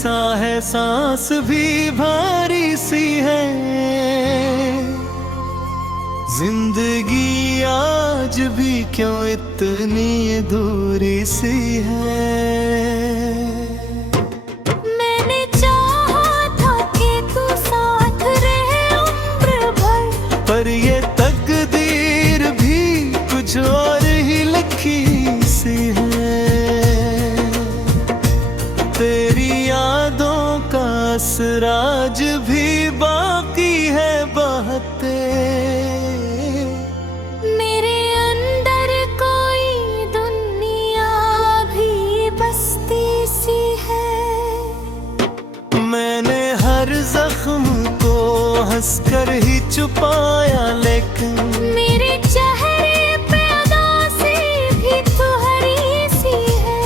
सा है सांस भी भारी सी है। जिंदगी आज भी क्यों इतनी दूरी सी है। मैंने चाहा था कि तू साथ रहे उम्र भर, पर ये तकदीर भी कुछ और ही लिखी सी है। तेरी यादों का असर आज भी बाकी है बहते। मेरे अंदर कोई दुनिया भी बसती सी है। मैंने हर जख्म को हंसकर ही छुपाया, लेकिन मेरे चेहरे पे उदासी भी तुम्हारी सी है।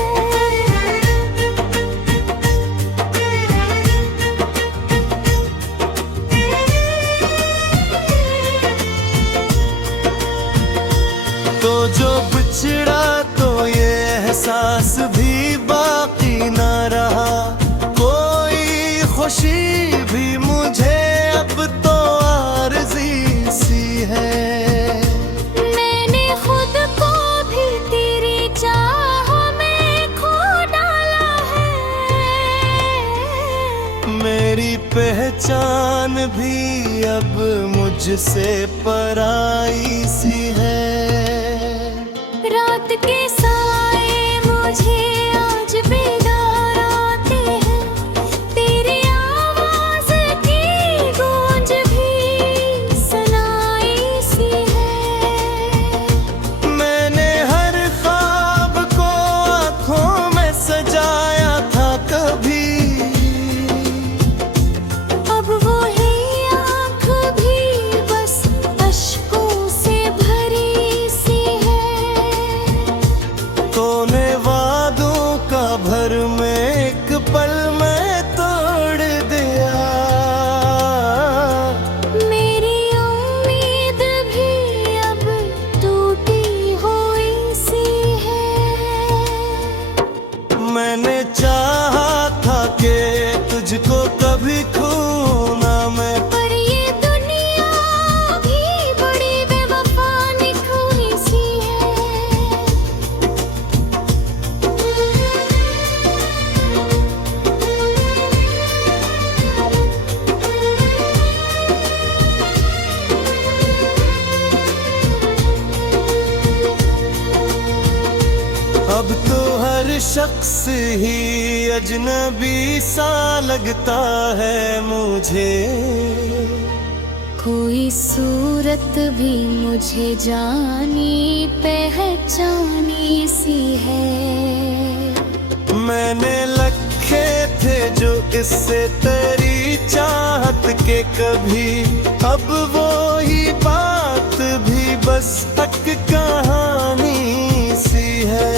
तो जो बिछड़ा तो ये एहसास भी बाकी ना रहा। कोई खुशी भी मुझे अब तो आरज़ी सी है। मैंने खुद को भी तेरी चाह में खो डाला है। मेरी पहचान भी अब मुझसे पराई सी है। रात के साए मुझे आज बेदार आते हैं। तेरी आवाज की गूंज भी सुनाई सी है। मैंने हर ख्वाब को आँखों में सजाया था कभी। अब वही आँख भी बस अश्कों से भरी सी है। तूने वादों का भरम एक पल में तोड़ दिया। मेरी उम्मीद भी अब टूटी हुई सी है। मैंने चाहा था कि तुझको कभी खो ना मैं, पर ये दुनिया भी बड़ी बेवफा निकली सी है। अब तो हर शख्स ही अजनबी सा लगता है मुझे। कोई सूरत भी मुझे जानी पहचानी सी है। मैंने लखे थे जो इससे तेरी चाहत के कभी, अब वो ही बात भी बस हक कहानी सी है।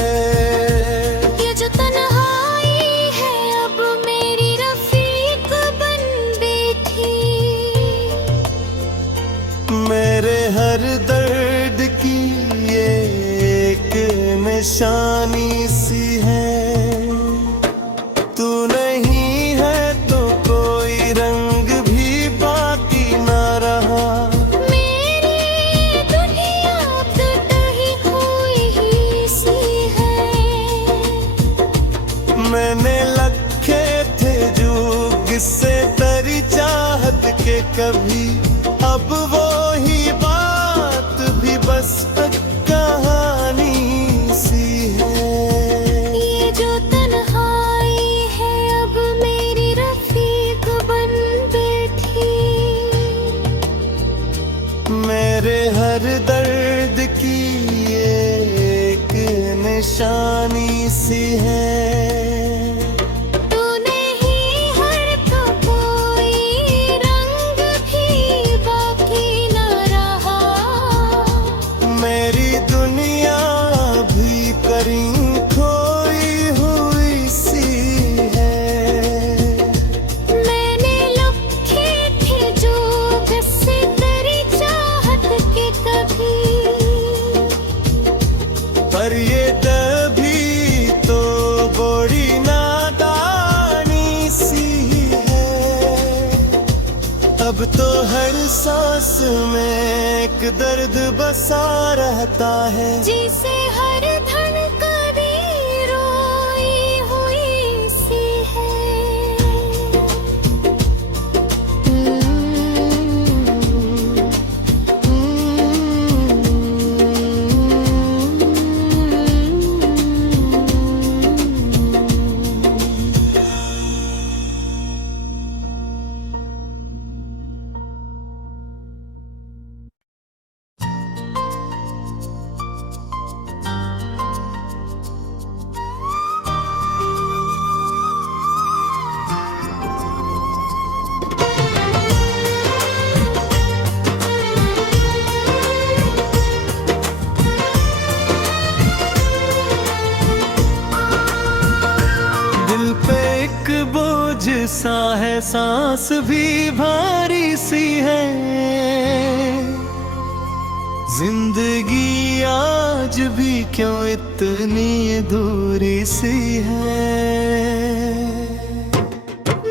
ये जो तन्हाई है अब मेरी रफीक बन बैठी। मेरे हर दर्द की ये एक निशानी सी है। तू नहीं है तो कोई रंग भी बाकी ना रहा। मेरी दुनिया अब टूटी हुई ही सी है। मैंने लखे थे जो किससे तेरी चाहत के कभी, अब वो ही बात भी बस कहानी सी है। ये जो तन्हाई है अब मेरी रफीक बन बैठी। मेरे हर दर्द की एक निशानी सी है। तूने ही हर तो कोई रंग भी बाकी न रहा। मेरी दुनिया भी करीं खोई हुई सी है। मैंने लखे थे जो किससे तेरी चाहत के कभी। पर ये तभी तो वो सांस में एक दर्द बसा रहता है, जिसे हर धड़कन रोई हुई सी है। दिल पे एक बोझ सा है, सांस भी भारी सी है। जिंदगी आज भी क्यों इतनी दूरी सी है।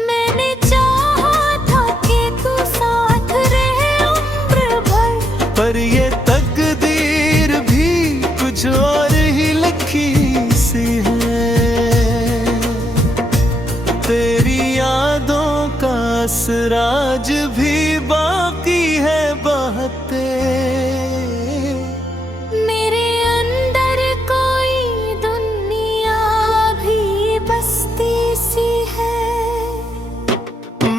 मैंने चाहा था कि तू साथ रहे उम्र भर, पर ये तकदीर भी कुछ और ही लिखी सी है। तेरी यादों का असराज भी बाकी है बहते। मेरे अंदर कोई दुनिया भी बसती सी है।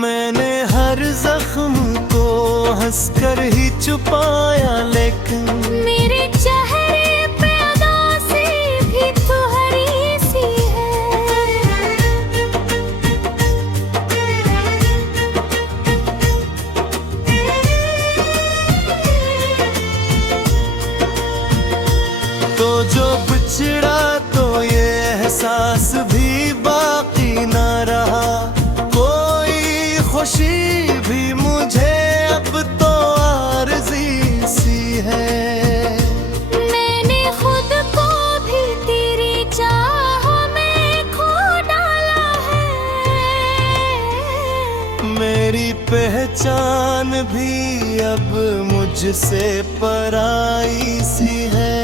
मैंने हर जख्म को हंसकर ही छुपाया, लेकिन मेरे चेहरे पे उदासी भी तुम्हारी सी है। तो जो बिछड़ा तो ये एहसास भी बाकी न रहा। कोई खुशी भी मुझे अब तो आरज़ी सी है। मैंने खुद को भी तेरी चाह में खो डाला है। मेरी पहचान भी अब मुझसे पराई सी है।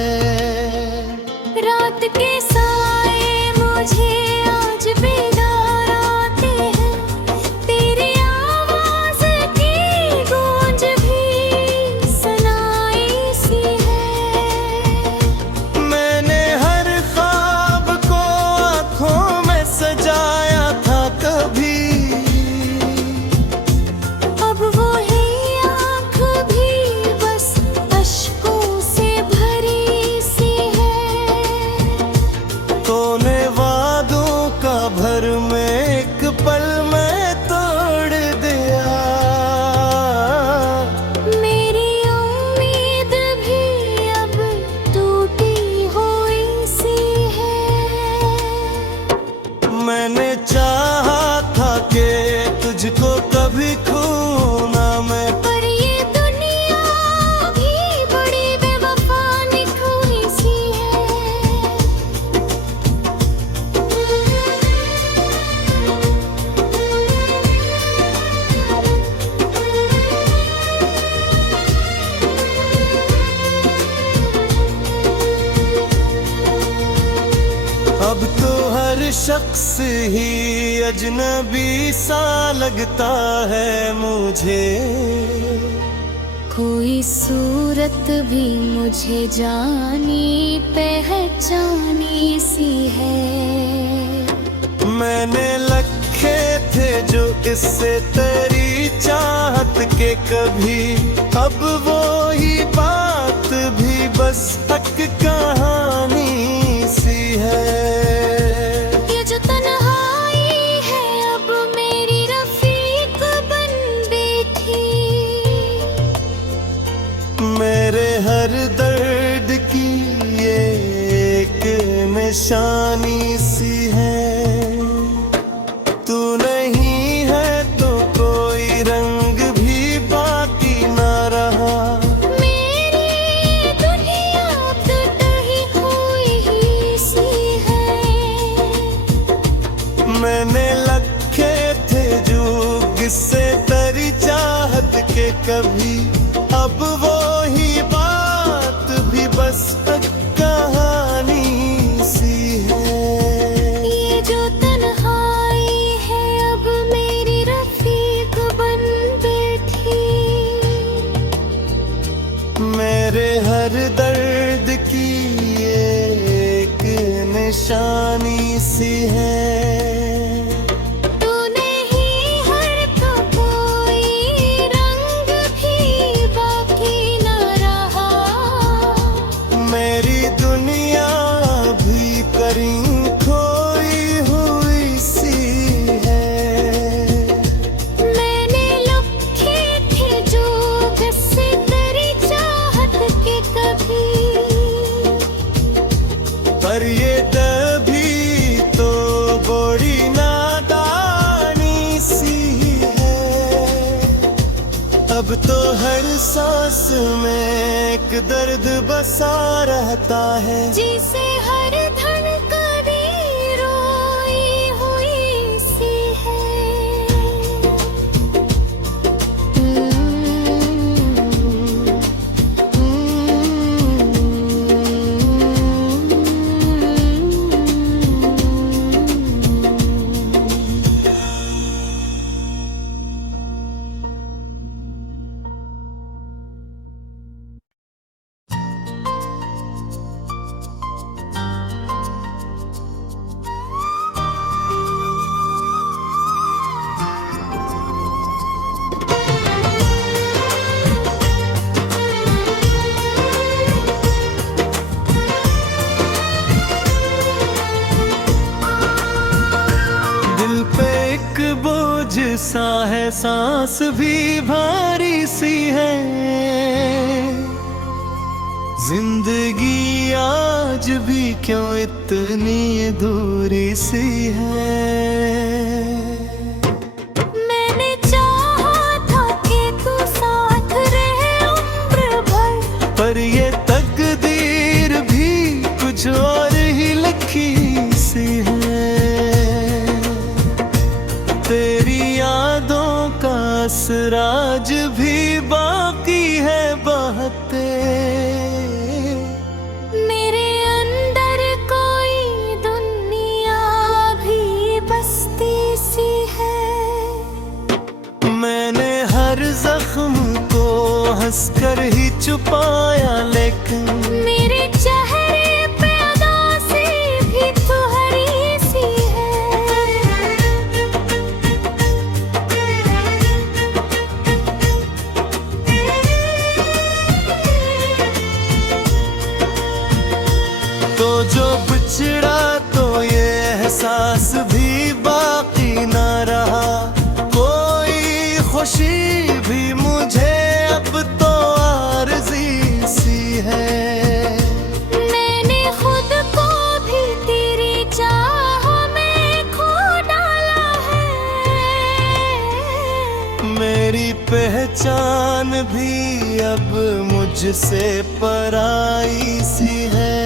रात के साए मुझे आज बेदार आते हैं, तेरी आवाज की गूंज भी सनाई सी है। मैंने हर ख्वाब को आँखों में सजाया था कभी, अब वही आँख भी बस अश्कों से भरी सी है। तूने वादों का भर में एक पल में तोड़ दिया। मेरी उम्मीद भी अब टूटी हुई सी है। मैंने चाहा था कि तुझको कभी खो ना मैं, पर ये दुनिया भी बड़ी बेवफा निकली सी है। अब तो हर शख्स ही अजनबी सा लगता है मुझे। कोई सूरत भी मुझे जानी पहचानी सी है। मैंने लखे थे जो इससे तेरी चाहत के कभी, अब वो ही बात भी बस हक कहानी सी है। ये जो तन्हाई है अब मेरी रफीक बन बैठी। मेरे हर दर्द की ये एक निशानी सी है। तू नहीं है तो कोई रंग भी बाकी ना रहा। मेरी दुनिया अब टूटी हुई ही सी है। मैंने लखे थे जो किससे तेरी चाहत के कभी, अब वो ही बात भी बस कहानी सी है। ये जो तन्हाई है अब मेरी रफीक बन बैठी, मेरे हर दर्द की एक निशानी सी है। तूने ही हर तो कोई रंग भी बाकी न रहा, मेरी दुनिया भी करीं खोई हुई सी है। मैंने लिखे थे जो किस्से तेरी चाहत के कभी, पर ये तभी तो बड़ी नादानी सी है। अब तो हर सांस में एक दर्द बसा रहता है, जिसे हर धड़कन रोई हुई सी दिल पे एक बोझ सा है, सांस भी भारी सी है। जिंदगी आज भी क्यों इतनी दूरी सी है। मैंने चाहा था कि तू साथ रहे उम्र भर, पर ये तकदीर भी कुछ और ही लिखी सी है। तेरी यादों का असराज भी बाकी है बहते। मेरे अंदर कोई दुनिया भी बसती सी है। मैंने हर जख्म को हंसकर ही छुपाया, लेकिन मेरे चेहरे पे उदासी भी तुम्हारी सी है। तो जो बिछड़ा तो ये एहसास भी बाकी ना रहा। कोई खुशी भी मुझे अब तो आरज़ी सी है। मैंने खुद को भी तेरी चाह में खो डाला है। मेरी पहचान भी अब मुझसे पराई सी है।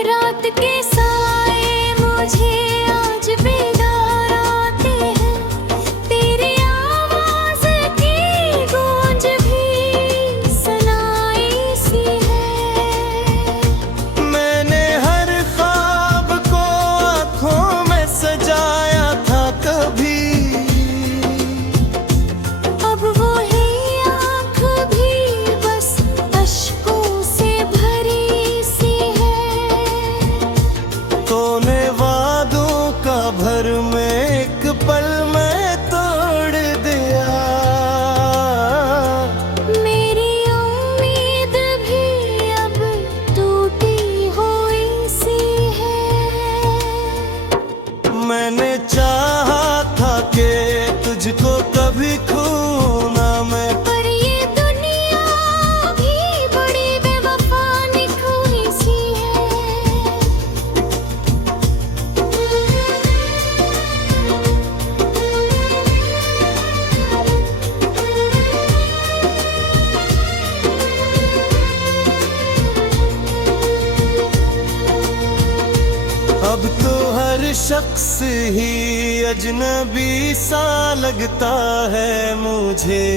रात के साए मुझे आज बेदार आते हैं, तेरी आवाज की गूंज भी सुनाई सी है। मैंने हर ख्वाब को आँखों में सजाया था कभी, अब वही आँख भी बस अश्कों से भरी सी है। तूने वादों का भरम एक पल में तोड़ दिया। मेरी उम्मीद भी अब टूटी हुई सी है। मैंने चाहा था कि तुझको कभी खो ना मैं, पर ये दुनिया भी बड़ी बेवफा निकली सी है। अब तो हर शख्स ही अजनबी सा लगता है मुझे।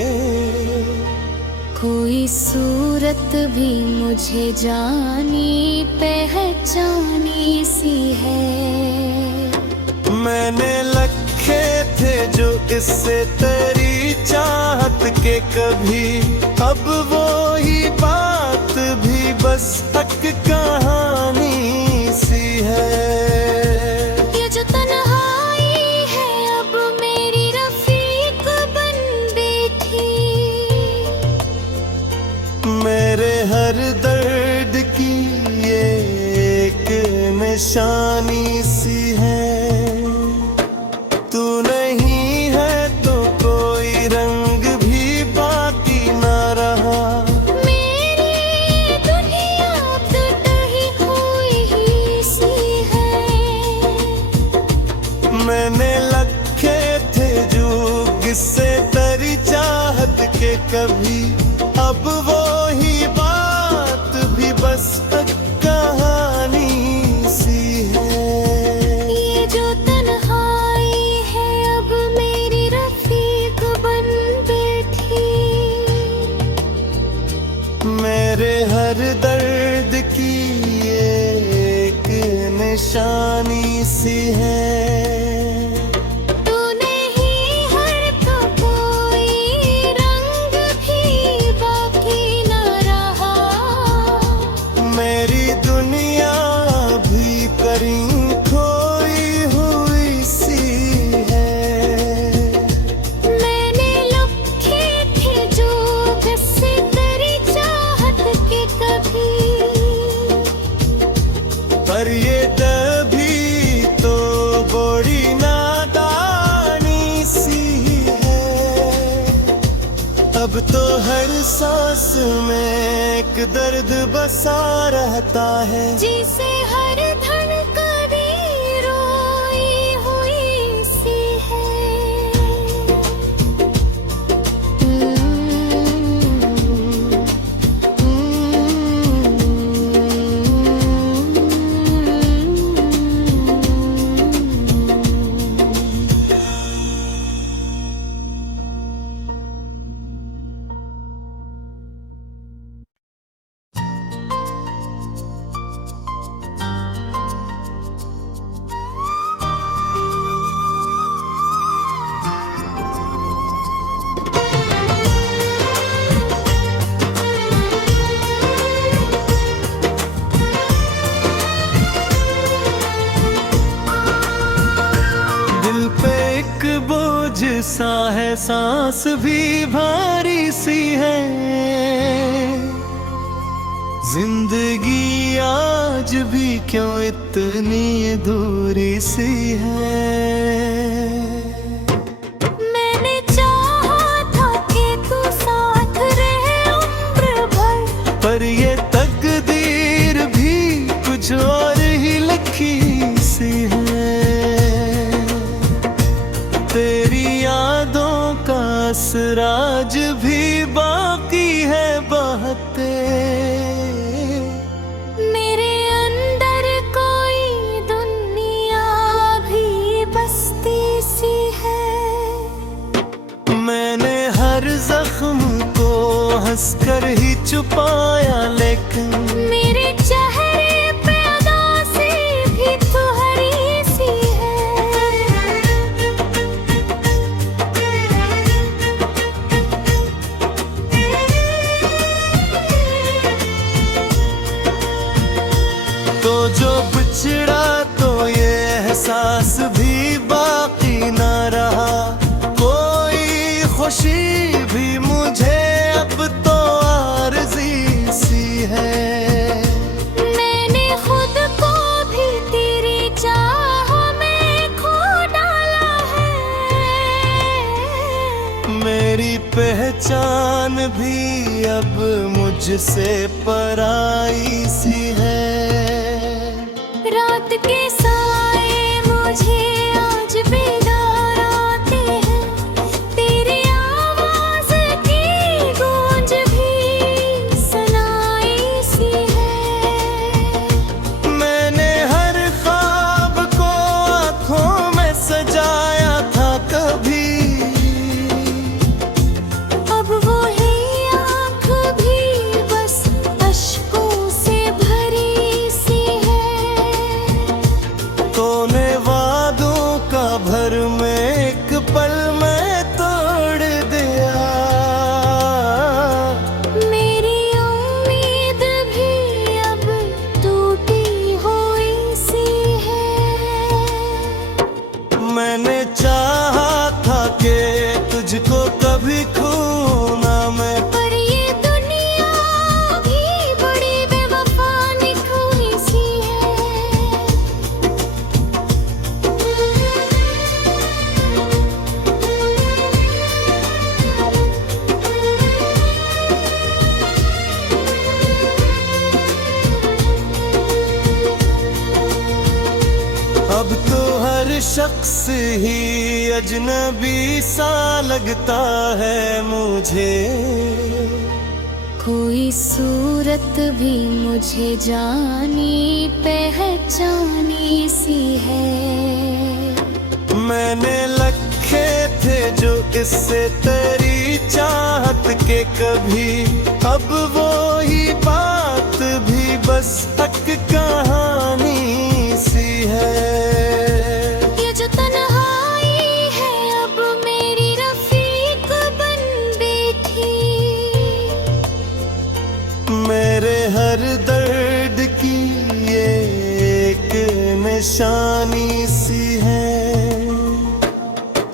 कोई सूरत भी मुझे जानी पहचानी सी है। मैंने लखे थे जो इससे तेरी चाहत के कभी, अब वो ही बात भी बस तक कहानी सी है। ये जो तन्हाई है अब मेरी रफीक बन बैठी। मेरे हर दर्द की ये एक निशानी सी है। तू नहीं है तो कोई रंग भी बाकी ना रहा। मेरी दुनिया तो कहीं खोई ही सी है। मैंने लखे थे जो किससे तेरी चाहत के कभी, अब वो ही बात भी बस कहानी सी है। ये जो तन्हाई है अब मेरी रफीक बन बैठी। मेरे हर दर्द की एक निशानी सी है। तू नहीं है तो कोई रंग भी बाकी न रहा। मेरी दुनिया भी करीं खोई हुई सी है। मैंने लखे थे जो किससे तेरी चाहत के कभी। पर ये तभी तो बड़ी नादानी सी है। अब तो हर सांस में एक दर्द बसा रहता है। जिसे हर धड़कन रोई हुई सी है। दिल पे एक बोझ सा है, सांस भी भारी सी है। जिंदगी आज भी क्यों इतनी दूरी सी है। मैंने चाहा था कि तू साथ रहे उम्र भर। पर ये तकदीर भी कुछ और ही लिखी सी है। तेरी यादों का असराज भी बाकी है बहते। मेरे अंदर कोई दुनिया भी बसती सी है। मैंने हर जख्म को हंसकर ही छुपाया, लेकिन मेरे चेहरे पे उदासी भी तुम्हारी सी है। तो जो बिछड़ा तो ये एहसास भी बाकी ना रहा। कोई खुशी भी मुझे अब तो आरज़ी सी है। मैंने खुद को भी तेरी चाह में खो डाला है। मेरी पहचान भी अब मुझसे पराई सी है। रात के साए मुझे आज बेदार आते हैं। तेरी आवाज की गूंज भी सुनाई सी है। मैंने हर ख्वाब को आँखों में सजाया, शख्स ही अजनबी सा लगता है मुझे। कोई सूरत भी मुझे जानी पहचानी सी है। मैंने लखे थे जो इससे तेरी चाहत के कभी, अब वो ही बात भी बस एक कहानी सी है। ये जो तन्हाई है अब मेरी रफीक बन बैठी। मेरे हर दर्द की ये एक निशानी सी है।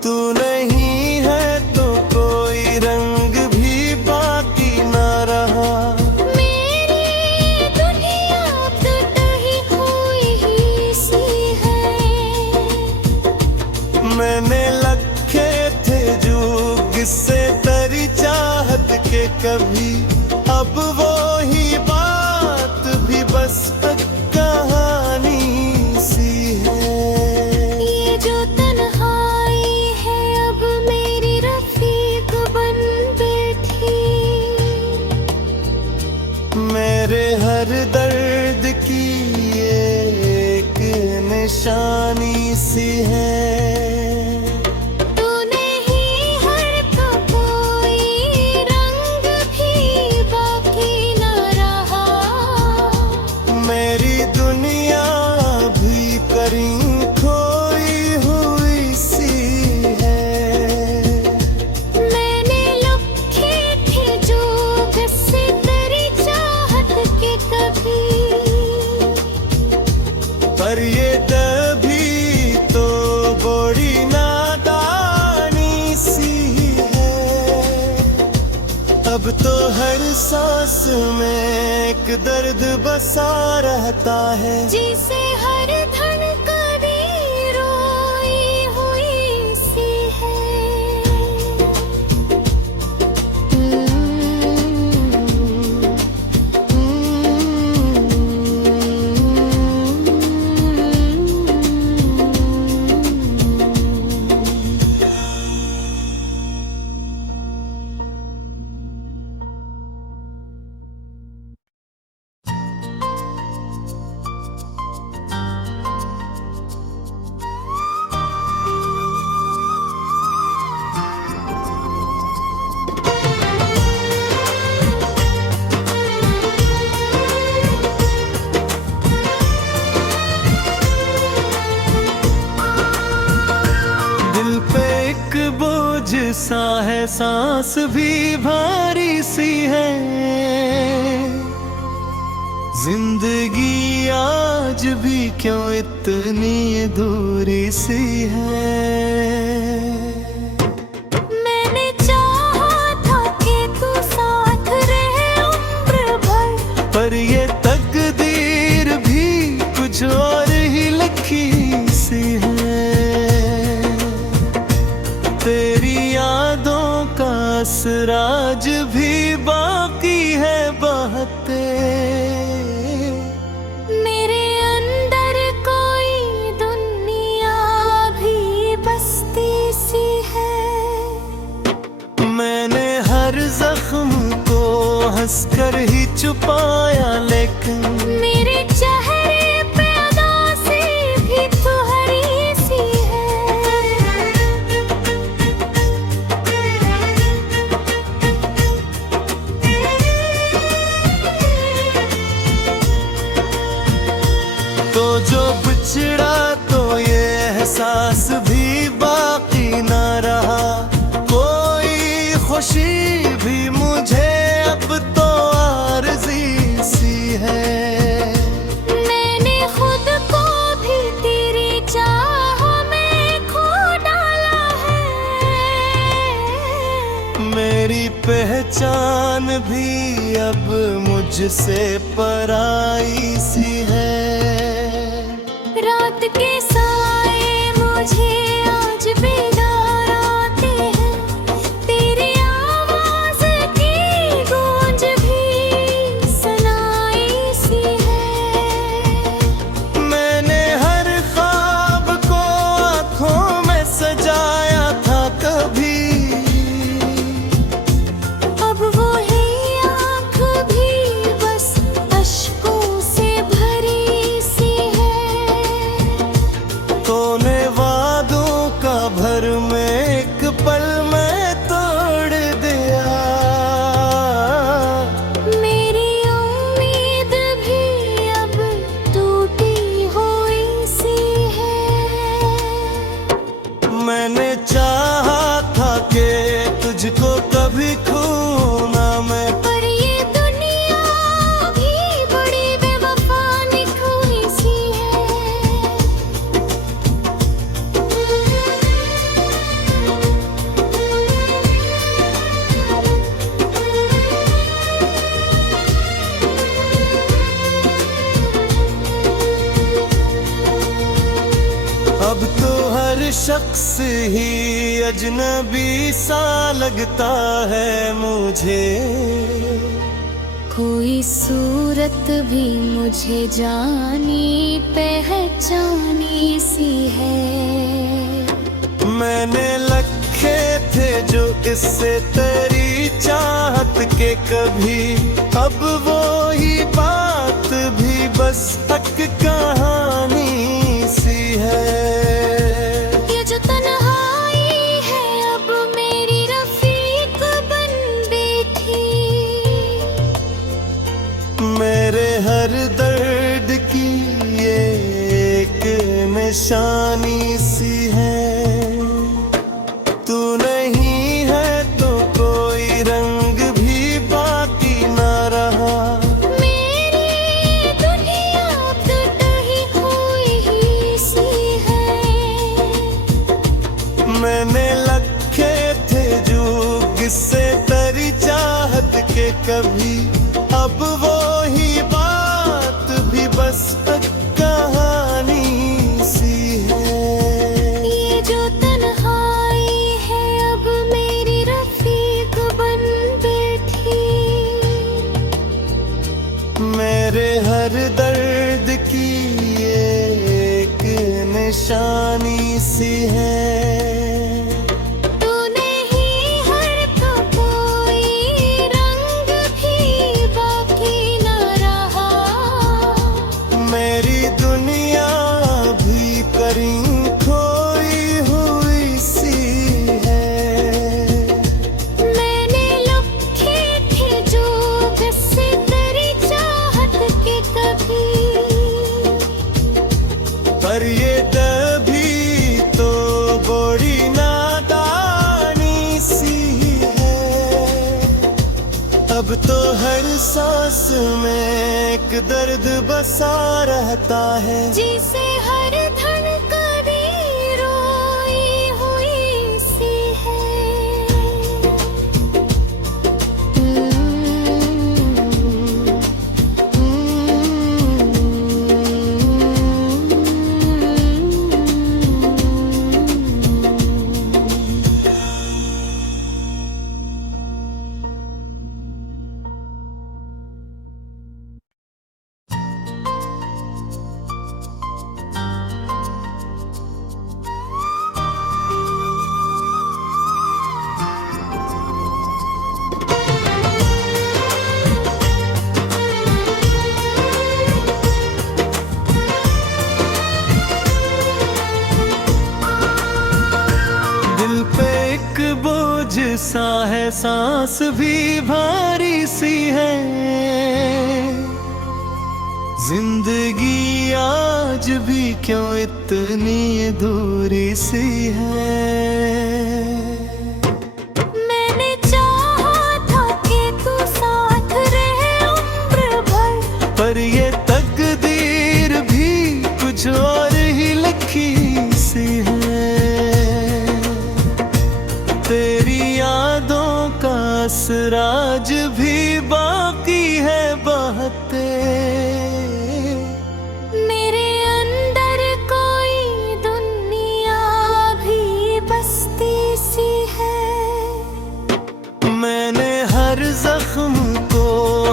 तू नहीं है तो कोई रंग भी बाकी ना रहा। मेरी दुनिया तो कहीं हुई ही सी है। मैंने लखे थे जो किससे तेरी चाहत के कभी, अब वो ही बात भी बस एक कहानी सी है। ये जो तन्हाई है अब मेरी रफीक बन बैठी। मेरे हर दर्द की एक निशानी सी है। तू नहीं है तो कोई रंग भी बाकी न रहा। मेरी दुनिया भी करीं खोई हुई सी है। मैंने लखे थे जो किससे तेरी चाहत के कभी। पर ये तभी तो बड़ी नादानी सी है। अब तो हर सांस में एक दर्द बसा रहता है। जिसे हर धन कभी रोई हुई सी है। दिल पे एक बोझ सा है, सांस भी भारी सी है। जिंदगी आज भी क्यों इतनी दूरी सी है। मैंने चाहा था कि तू साथ रहे उम्र भर। पर ये तकदीर भी कुछ और ही लिखी सी है। तेरी यादों का असराज भी बाकी है बहते। मेरे अंदर कोई दुनिया भी बसती सी है। मैंने हर जख्म को हंसकर ही छुपाया, लेकिन मेरे चेहरे पे अदा से भी तू हरी सी है। तो जो बिछड़ा तो ये एहसास भी बाकी ना रहा। कोई खुशी भी मुझे अब तो आरज़ी सी है। मैंने खुद को भी तेरी चाह में खो डाला है। मेरी पहचान भी अब मुझसे पराई सी है। रात के साए मुझे आज बेदार आते हैं। तेरी आवाज की गूंज भी सनाई सी है। मैंने हर ख्वाब को ही अजनबी सा लगता है मुझे। कोई सूरत भी मुझे जानी पहचानी सी है। मैंने लखे थे जो इससे तेरी चाहत के कभी, अब वो ही बात भी बस एक कहानी सी है। ये जो तन्हाई है अब मेरी रफीक बन बैठी। मेरे हर दर्द की ये एक निशानी सी है। तू नहीं है तो कोई रंग भी बाकी ना रहा। मेरी दुनिया तो टही हुई ही सी है। मैंने लखे थे जो किससे तेरी चाहत के कभी, अब वो ही बात भी बस एक कहानी सी है। ये जो तन्हाई है अब मेरी रफीक बन बैठी। मेरे हर दर्द की ये एक निशानी सी है। तू नहीं है तो कोई रंग भी बाकी न रहा। मेरी दुनिया भी करीं खोई हुई सी है। मैंने लखे थे जो किससे तेरी चाहत के कभी। पर ये तभी तो बड़ी नादानी सी है। अब तो हर सांस में एक दर्द बसा रहता है। जिसे हर धड़कन रोई हुई सी है। दिल पे एक बोझ सा है, सांस भी भारी सी है। जिंदगी आज भी क्यों इतनी दूरी सी है। मैंने चाहा था कि तू साथ रहे उम्र भर। पर ये तकदीर भी कुछ और ही लिखी सी है। तेरी यादों का असराज भी बाकी है बहते। मेरे अंदर कोई दुनिया भी बसती सी है। मैंने हर जख्म को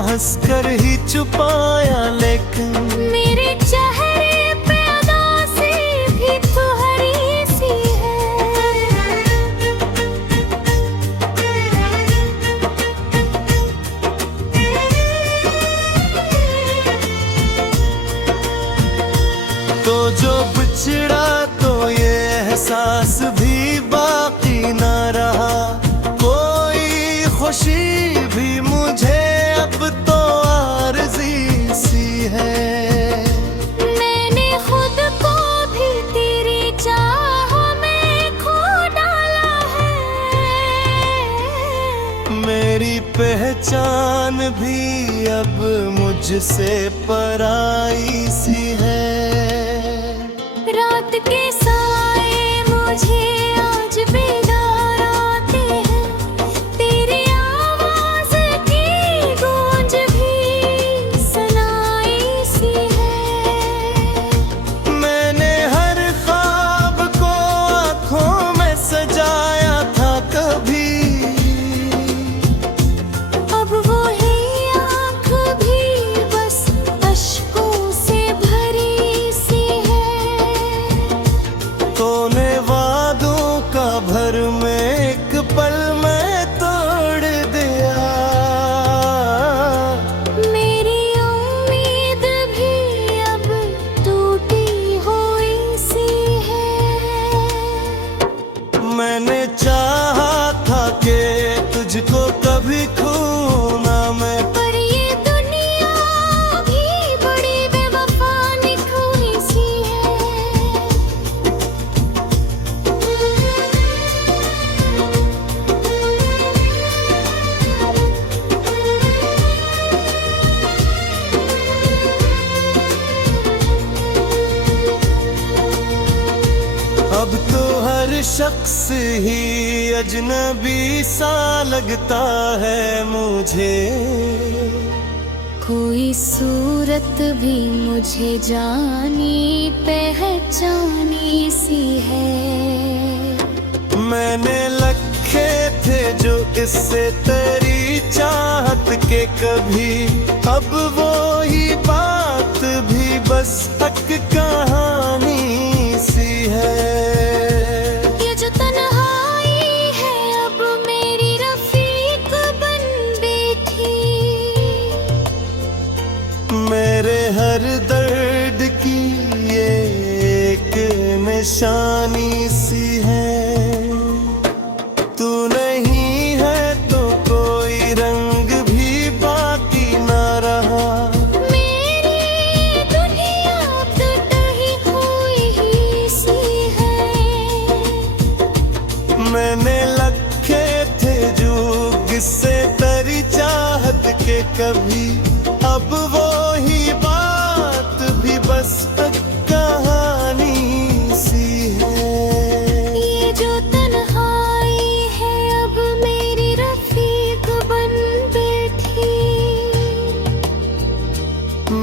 हंसकर ही छुपाया, लेकिन मेरे चेहरे पे उदासी भी तुम्हारी सी है। तो जो बिछड़ा तो ये एहसास भी बाकी ना रहा। कोई खुशी भी मुझे अब तो आरज़ी सी है। मैंने खुद को भी तेरी चाह में खो डाला है। मेरी पहचान भी अब मुझसे पराई सी है। रात के साए मुझे आज बेदार आते हैं। तेरी आवाज की गूंज भी सुनाई सी है। मैंने हर ख्वाब को आँखों में शख्स ही अजनबी सा लगता है मुझे। कोई सूरत भी मुझे जानी पहचानी सी है। मैंने लखे थे जो इससे तेरी चाहत के कभी, अब वो ही बात भी बस एक कहानी सी है। ये जो तन्हाई है अब मेरी रफीक बन बैठी। मेरे हर दर्द की ये एक निशानी सी है। तू नहीं है तो कोई रंग भी बाकी ना रहा। मेरी दुनिया अब कहीं हुई ही सी है। मैंने लखे थे जो किससे तेरी चाहत के कभी, अब वो ही बात भी बस एक कहानी सी है। ये जो तन्हाई है अब मेरी रफीक बन बैठी।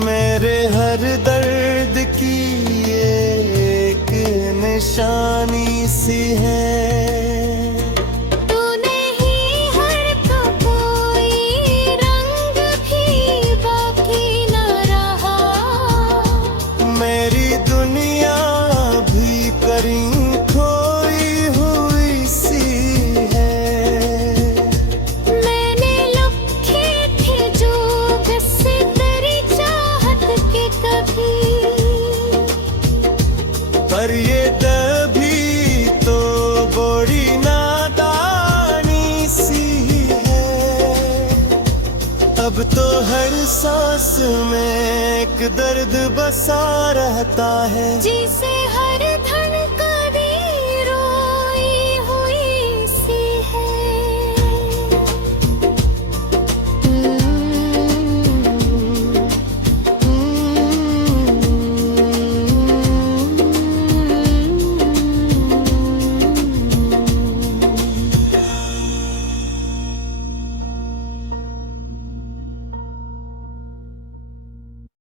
मेरे हर दर्द की एक निशानी सी है। तू नहीं हर तो कोई रंग भी बाकी न रहा। मेरी दुनिया भी करीं खोई हुई सी है। मैंने लिखे थे जो किससे तेरी चाहत के कभी। पर ये तभी तो बड़ी नादानी सी है। अब तो हर सांस में एक दर्द बसा रहता है। जिसे हर धड़कन